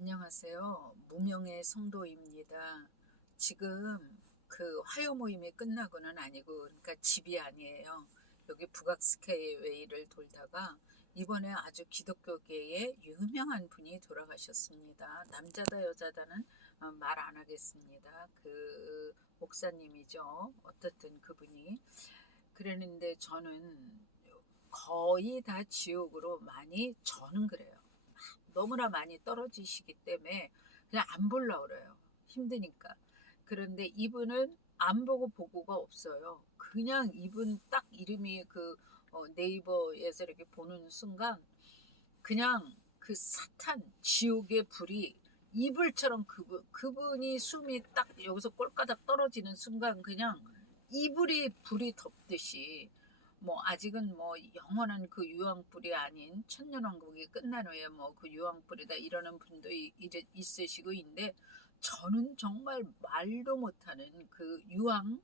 안녕하세요. 무명의 성도입니다. 지금 그 화요 모임이 끝나고는 아니고, 그러니까 집이 아니에요. 여기 북악 스카이웨이를 돌다가 이번에 아주 기독교계의 유명한 분이 돌아가셨습니다. 남자다 여자다는 어, 말안 하겠습니다. 그 목사님이죠. 어떻든 그분이 그랬는데 저는 거의 다 지옥으로 많이 저는 그래요. 너무나 많이 떨어지시기 때문에 그냥 안 볼라 그래요. 힘드니까. 그런데 이분은 안 보고 보고가 없어요. 그냥 이분 딱 이름이 그 어, 네이버에서 이렇게 보는 순간 그냥 그 사탄 지옥의 불이 이불처럼 그분 그분이 숨이 딱 여기서 꼴까닥 떨어지는 순간 그냥 이불이 불이 덮듯이 뭐 아직은 뭐 영원한 그 유황불이 아닌 천년왕국이 끝난 후에 뭐 그 유황불이다 이러는 분도 이- 이제 있으시고 있는데 저는 정말 말도 못하는 그 유황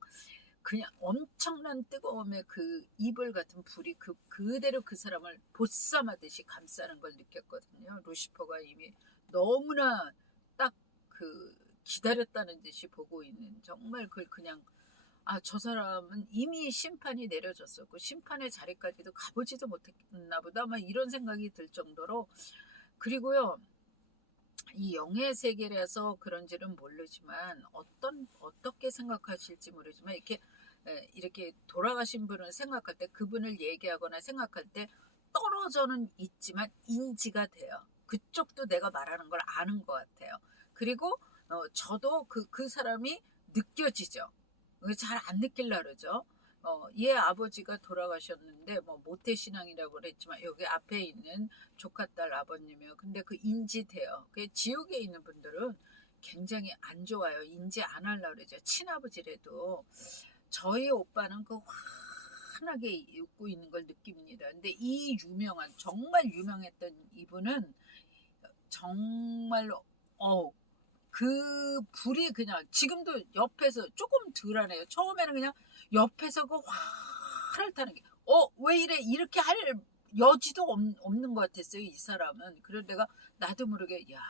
그냥 엄청난 뜨거움의 그 이불 같은 불이 그 그대로 그 사람을 보쌈하듯이 감싸는 걸 느꼈거든요. 루시퍼가 이미 너무나 딱 그 기다렸다는 듯이 보고 있는 정말 그걸 그냥 아, 저 사람은 이미 심판이 내려졌었고, 심판의 자리까지도 가보지도 못했나 보다, 막 이런 생각이 들 정도로, 그리고요, 이 영의 세계라서 그런지는 모르지만, 어떤, 어떻게 생각하실지 모르지만, 이렇게, 에, 이렇게 돌아가신 분을 생각할 때, 그분을 얘기하거나 생각할 때, 떨어져는 있지만 인지가 돼요. 그쪽도 내가 말하는 걸 아는 것 같아요. 그리고, 어, 저도 그, 그 사람이 느껴지죠. 잘 안 느낄라 그러죠. 어, 얘 아버지가 돌아가셨는데 뭐 모태 신앙이라고 그랬지만 여기 앞에 있는 조카 딸 아버님이요. 근데 그 인지돼요. 그 지옥에 있는 분들은 굉장히 안 좋아요. 인지 안 하려 그러죠. 친아버지라도 저희 오빠는 그 환하게 웃고 있는 걸 느낍니다. 근데 이 유명한 정말 유명했던 이분은 정말로 어 그 불이 그냥 지금도 옆에서 조금 덜하네요. 처음에는 그냥 옆에서 그 화를 타는 게, 어, 왜 이래? 이렇게 할 여지도 없, 없는 것 같았어요. 이 사람은. 그래서 내가 나도 모르게, 야,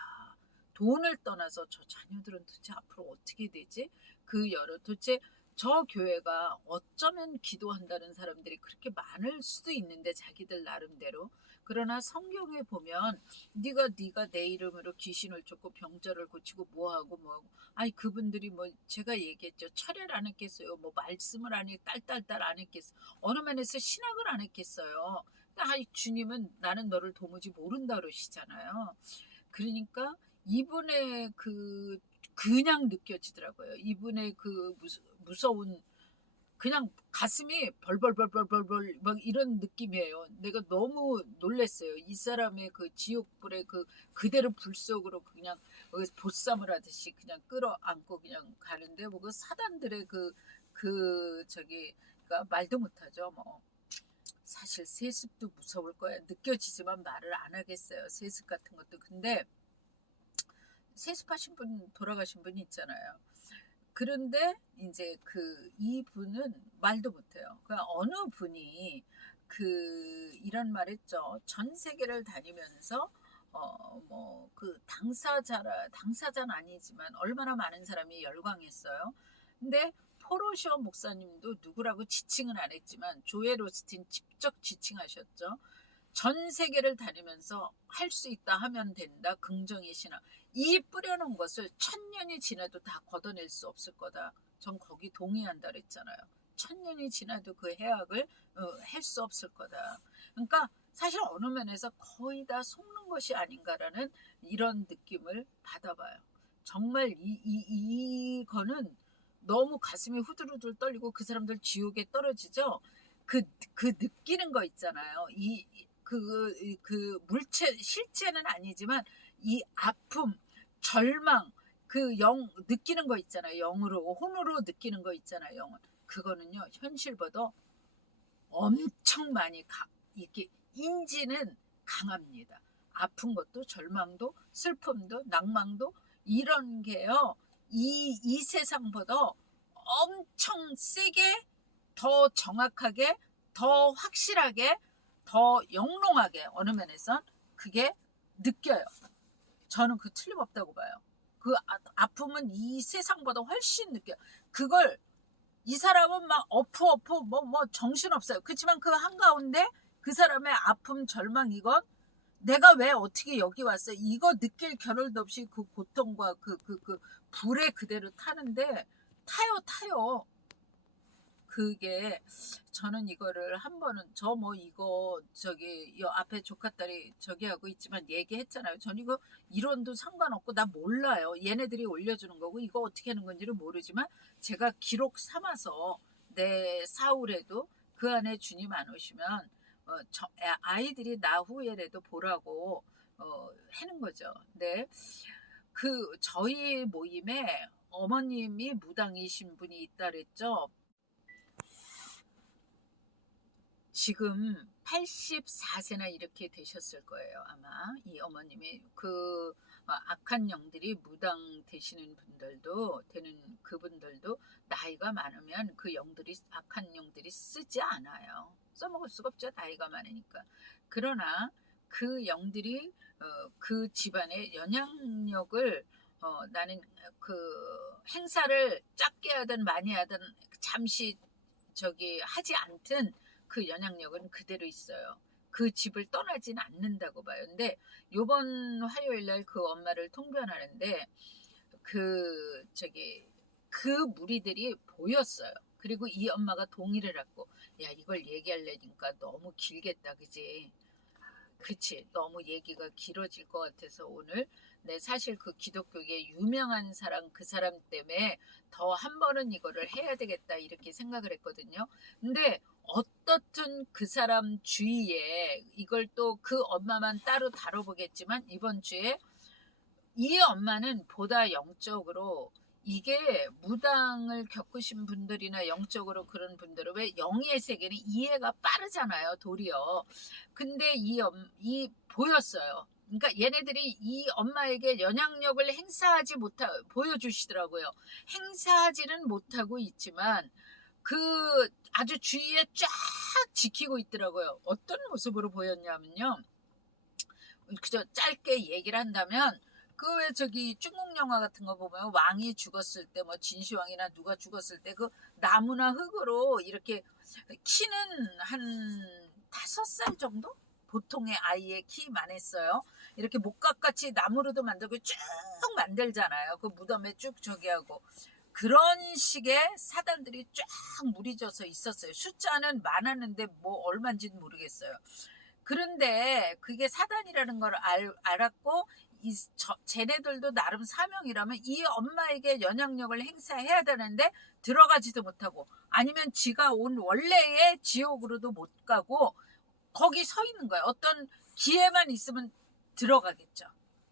돈을 떠나서 저 자녀들은 도대체 앞으로 어떻게 되지? 그 여러, 도대체 저 교회가 어쩌면 기도한다는 사람들이 그렇게 많을 수도 있는데 자기들 나름대로 그러나 성경에 보면 네가 네가 내 이름으로 귀신을 쫓고 병자를 고치고 뭐하고 뭐하고. 아니 그분들이 뭐 제가 얘기했죠. 철회를 안 했겠어요? 뭐 말씀을 안 해 딸딸딸 안 했겠어 어느 면에서 신학을 안 했겠어요? 그러니까 아이 주님은 나는 너를 도무지 모른다 그러시잖아요. 그러니까 이분의 그 그냥 느껴지더라고요. 이분의 그 무서, 무서운 그냥 가슴이 벌벌벌벌벌벌 막 이런 느낌이에요. 내가 너무 놀랬어요. 이 사람의 그 지옥불의 그 그대로 불 속으로 그냥 거기서 보쌈을 하듯이 그냥 끌어안고 그냥 가는데 뭐그 사단들의 그그 저기 가 말도 못하죠. 뭐 사실 세습도 무서울 거야. 느껴지지만 말을 안 하겠어요. 세습 같은 것도 근데 세습하신 분 돌아가신 분 있잖아요. 그런데 이제 그 이분은 말도 못해요. 그 어느 분이 그 이런 말했죠. 전 세계를 다니면서 어 뭐 그 당사자라 당사자는 아니지만 얼마나 많은 사람이 열광했어요. 근데 포로쇼 목사님도 누구라고 지칭은 안 했지만 조엘 로스틴 직접 지칭하셨죠. 전 세계를 다니면서 할 수 있다 하면 된다. 긍정의 신앙. 이 뿌려놓은 것을 천년이 지나도 다 걷어낼 수 없을 거다. 전 거기 동의한다 그랬잖아요. 천년이 지나도 그 해악을 어, 할수 없을 거다. 그러니까 사실 어느 면에서 거의 다 속는 것이 아닌가라는 이런 느낌을 받아봐요. 정말 이, 이, 이거는 너무 가슴이 후들후들 떨리고 그 사람들 지옥에 떨어지죠. 그, 그 느끼는 거 있잖아요. 이, 그, 그 물체, 실체는 아니지만 이 아픔, 절망, 그 영, 느끼는 거 있잖아요. 영으로, 혼으로 느끼는 거 있잖아요. 영은. 그거는요, 현실보다 엄청 많이 가, 이렇게 인지는 강합니다. 아픈 것도, 절망도, 슬픔도, 낭망도, 이런 게요, 이, 이 세상보다 엄청 세게, 더 정확하게, 더 확실하게, 더 영롱하게, 어느 면에선 그게 느껴요. 저는 그 틀림없다고 봐요. 그 아- 아픔은 이 세상보다 훨씬 느껴. 그걸 이 사람은 막 어프 어프 뭐 뭐 정신 없어요. 그렇지만 그 한가운데 그 사람의 아픔 절망 이건 내가 왜 어떻게 여기 왔어? 이거 느낄 겨를도 없이 그 고통과 그 그 그 불에 그대로 타는데 타요 타요. 그게 저는 이거를 한 번은 저 뭐 이거 저기 여 앞에 조카딸이 저기 하고 있지만 얘기했잖아요. 전 이거 이론도 상관없고 나 몰라요. 얘네들이 올려주는 거고 이거 어떻게 하는 건지를 모르지만 제가 기록 삼아서 내 사울에도 그 안에 주님 안 오시면 어, 저- 아- 아이들이 나 후에라도 보라고 어, 하는 거죠. 근데 그 저희 모임에 어머님이 무당이신 분이 있다 그랬죠. 지금 84세나 이렇게 되셨을 거예요, 아마. 이 어머님이 그 어, 악한 영들이 무당 되시는 분들도 되는 그분들도 나이가 많으면 그 영들이 악한 영들이 쓰지 않아요. 써먹을 수가 없죠, 나이가 많으니까. 그러나 그 영들이 어, 그 집안의 영향력을 어, 나는 그 행사를 작게 하든 많이 하든 잠시 저기 하지 않든 그 영향력은 그대로 있어요. 그 집을 떠나지는 않는다고 봐요. 근데 요번 화요일 날 그 엄마를 통변하는데 그 저기 그 무리들이 보였어요. 그리고 이 엄마가 동의를 했고 야 이걸 얘기하려니까 너무 길겠다 그지? 그치 너무 얘기가 길어질 것 같아서 오늘 네 사실 그 기독교계 유명한 사람 그 사람 때문에 더 한 번은 이거를 해야 되겠다 이렇게 생각을 했거든요. 근데 어떻든 그 사람 주위에 이걸 또 그 엄마만 따로 다뤄보겠지만 이번 주에 이 엄마는 보다 영적으로 이게 무당을 겪으신 분들이나 영적으로 그런 분들은 왜 영의 세계는 이해가 빠르잖아요 도리어 근데 이, 엄, 이 보였어요 그러니까 얘네들이 이 엄마에게 영향력을 행사하지 못하 보여주시더라고요 행사하지는 못하고 있지만 그 아주 주위에 쫙 지키고 있더라고요. 어떤 모습으로 보였냐면요. 그저 짧게 얘기를 한다면 그 왜 저기 중국 영화 같은 거 보면 왕이 죽었을 때 뭐 진시황이나 누가 죽었을 때 그 나무나 흙으로 이렇게 키는 한 다섯 살 정도? 보통의 아이의 키만 했어요. 이렇게 목각같이 나무로도 만들고 쭉 만들잖아요. 그 무덤에 쭉 저기 하고. 그런 식의 사단들이 쫙 무리져서 있었어요. 숫자는 많았는데 뭐 얼마인지는 모르겠어요. 그런데 그게 사단이라는 걸 알, 알았고 이 저, 쟤네들도 나름 사명이라면 이 엄마에게 영향력을 행사해야 되는데 들어가지도 못하고 아니면 지가 온 원래의 지옥으로도 못 가고 거기 서 있는 거예요. 어떤 기회만 있으면 들어가겠죠.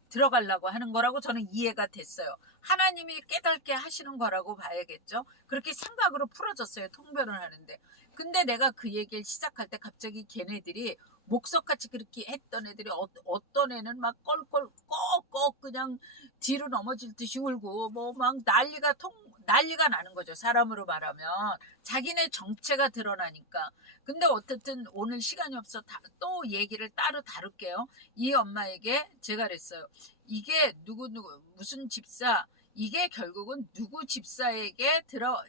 들어가려고 하는 거라고 저는 이해가 됐어요. 하나님이 깨닫게 하시는 거라고 봐야겠죠. 그렇게 생각으로 풀어졌어요. 통변을 하는데. 근데 내가 그 얘기를 시작할 때 갑자기 걔네들이 목석같이 그렇게 했던 애들이 어, 어떤 애는 막 껄껄 꺽꺽 그냥 뒤로 넘어질 듯이 울고 뭐 막 난리가 통 난리가 나는 거죠. 사람으로 말하면 자기네 정체가 드러나니까. 근데 어쨌든 오늘 시간이 없어 다, 또 얘기를 따로 다룰게요. 이 엄마에게 제가 그랬어요. 이게 누구 누구 무슨 집사 이게 결국은 누구 집사에게 들어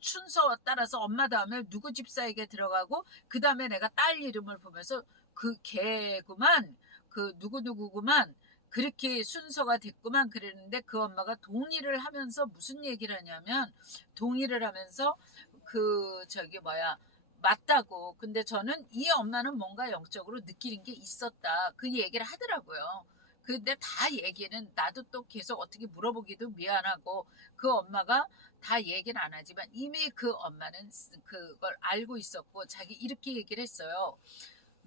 순서 따라서 엄마 다음에 누구 집사에게 들어가고 그 다음에 내가 딸 이름을 보면서 그 개구만 그 누구 누구구만 그렇게 순서가 됐구만 그랬는데 그 엄마가 동의를 하면서 무슨 얘기를 하냐면 동의를 하면서 그 저기 뭐야 맞다고. 근데 저는 이 엄마는 뭔가 영적으로 느끼는 게 있었다. 그 얘기를 하더라고요. 근데 다 얘기는 나도 또 계속 어떻게 물어보기도 미안하고 그 엄마가 다 얘기는 안 하지만 이미 그 엄마는 그걸 알고 있었고 자기 이렇게 얘기를 했어요.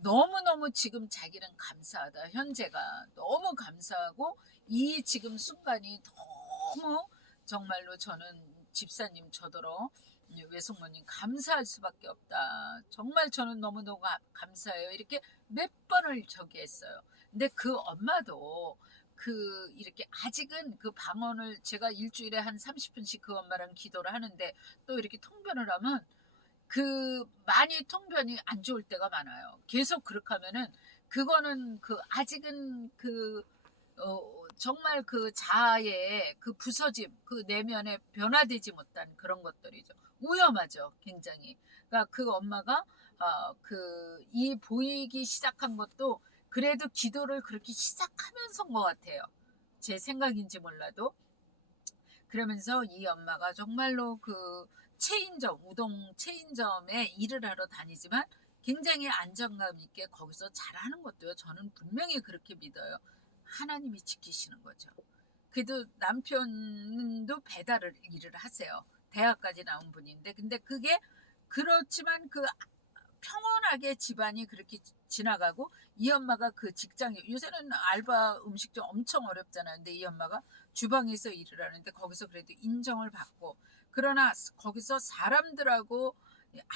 너무너무 지금 자기는 감사하다. 현재가 너무 감사하고 이 지금 순간이 너무 정말로 저는 집사님 저더러 외숙모님 감사할 수밖에 없다. 정말 저는 너무너무 감사해요. 이렇게 몇 번을 저기 했어요. 근데 그 엄마도 그 이렇게 아직은 그 방언을 제가 일주일에 한 30분씩 그 엄마랑 기도를 하는데 또 이렇게 통변을 하면 그 많이 통변이 안 좋을 때가 많아요. 계속 그렇게 하면은 그거는 그 아직은 그 어, 정말 그 자아의 그 부서짐, 그 내면에 변화되지 못한 그런 것들이죠. 위험하죠, 굉장히. 그러니까 그 엄마가 어, 그 이 보이기 시작한 것도 그래도 기도를 그렇게 시작하면서인 것 같아요. 제 생각인지 몰라도 그러면서 이 엄마가 정말로 그 체인점, 우동 체인점에 일을 하러 다니지만 굉장히 안정감 있게 거기서 잘하는 것도요. 저는 분명히 그렇게 믿어요. 하나님이 지키시는 거죠. 그래도 남편도 배달을 일을 하세요. 대학까지 나온 분인데 근데 그게 그렇지만 그 평온하게 집안이 그렇게 지나가고 이 엄마가 그 직장에 요새는 알바 음식점 엄청 어렵잖아요. 근데 이 엄마가 주방에서 일을 하는데 거기서 그래도 인정을 받고 그러나 거기서 사람들하고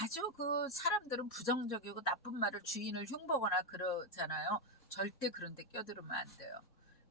아주 그 사람들은 부정적이고 나쁜 말을 주인을 흉보거나 그러잖아요. 절대 그런 데 껴들으면 안 돼요.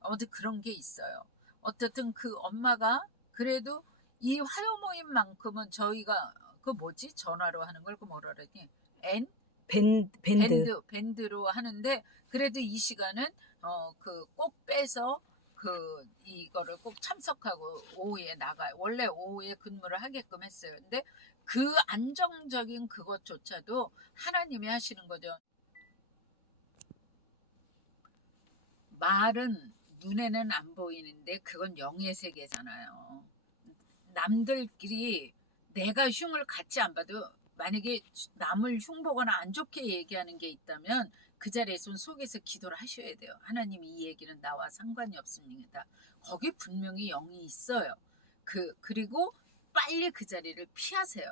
어디 그런 게 있어요. 어쨌든 그 엄마가 그래도 이 화요 모임만큼은 저희가 그 뭐지 전화로 하는 걸 그 뭐라 그러니 N 밴, 밴드. 밴드 밴드 로 하는데 그래도 이 시간은 어 그 꼭 빼서 그 이거를 꼭 참석하고 오후에 나가요. 원래 오후에 근무를 하게끔 했어요. 근데 그 안정적인 그것조차도 하나님이 하시는 거죠. 말은 눈에는 안 보이는데 그건 영의 세계잖아요. 남들끼리 내가 흉을 같이 안 봐도 만약에 남을 흉보거나 안 좋게 얘기하는 게 있다면 그 자리에선 속에서 기도를 하셔야 돼요. 하나님 이 얘기는 나와 상관이 없습니다. 거기 분명히 영이 있어요. 그 그리고 빨리 그 자리를 피하세요.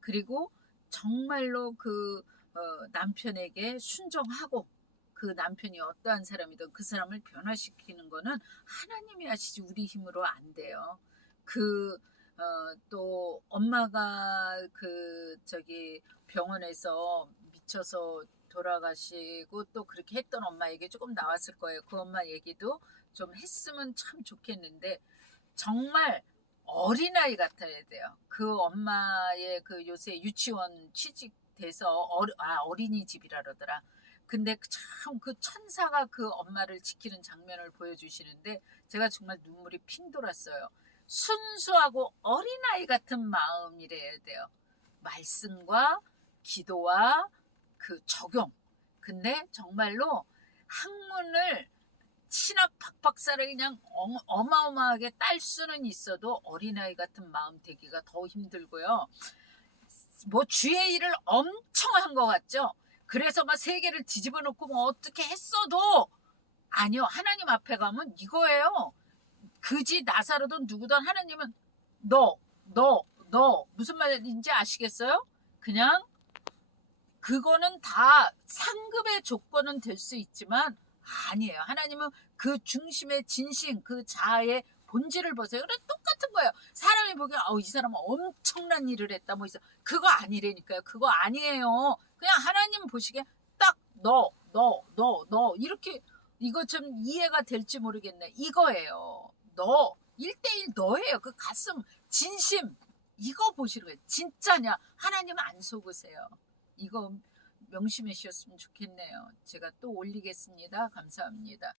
그리고 정말로 그 어, 남편에게 순종하고 그 남편이 어떠한 사람이든 그 사람을 변화시키는 거는 하나님이 하시지 우리 힘으로 안 돼요. 그 어, 또 엄마가 그 저기 병원에서 미쳐서 돌아가시고 또 그렇게 했던 엄마 얘기 조금 나왔을 거예요. 그 엄마 얘기도 좀 했으면 참 좋겠는데 정말 어린아이 같아야 돼요. 그 엄마의 그 요새 유치원 취직돼서 어리, 아, 어린이집이라 그러더라. 근데 참 그 천사가 그 엄마를 지키는 장면을 보여주시는데 제가 정말 눈물이 핑 돌았어요. 순수하고 어린아이 같은 마음이래야 돼요. 말씀과 기도와 그 적용. 근데 정말로 학문을 신학 박박사를 그냥 어- 어마어마하게 딸 수는 있어도 어린아이 같은 마음 되기가 더 힘들고요. 뭐 주의 일을 엄청 한 것 같죠? 그래서 막 세계를 뒤집어 놓고 뭐 어떻게 했어도 아니요. 하나님 앞에 가면 이거예요. 그지 나사로든 누구든 하나님은 너, 너, 너 무슨 말인지 아시겠어요? 그냥 그거는 다 상급의 조건은 될 수 있지만 아니에요. 하나님은 그 중심의 진심, 그 자아의 본질을 보세요. 그래 똑같은 거예요. 사람이 보기엔 어이 사람은 엄청난 일을 했다 뭐 있어. 그거 아니라니까요. 그거 아니에요. 그냥 하나님 보시기에 딱 너, 너, 너, 너 이렇게 이거 좀 이해가 될지 모르겠네. 이거예요. 너 1대1 너예요. 그 가슴 진심 이거 보시는 거예요. 진짜냐? 하나님 안 속으세요. 이거 명심해 주셨으면 좋겠네요. 제가 또 올리겠습니다. 감사합니다.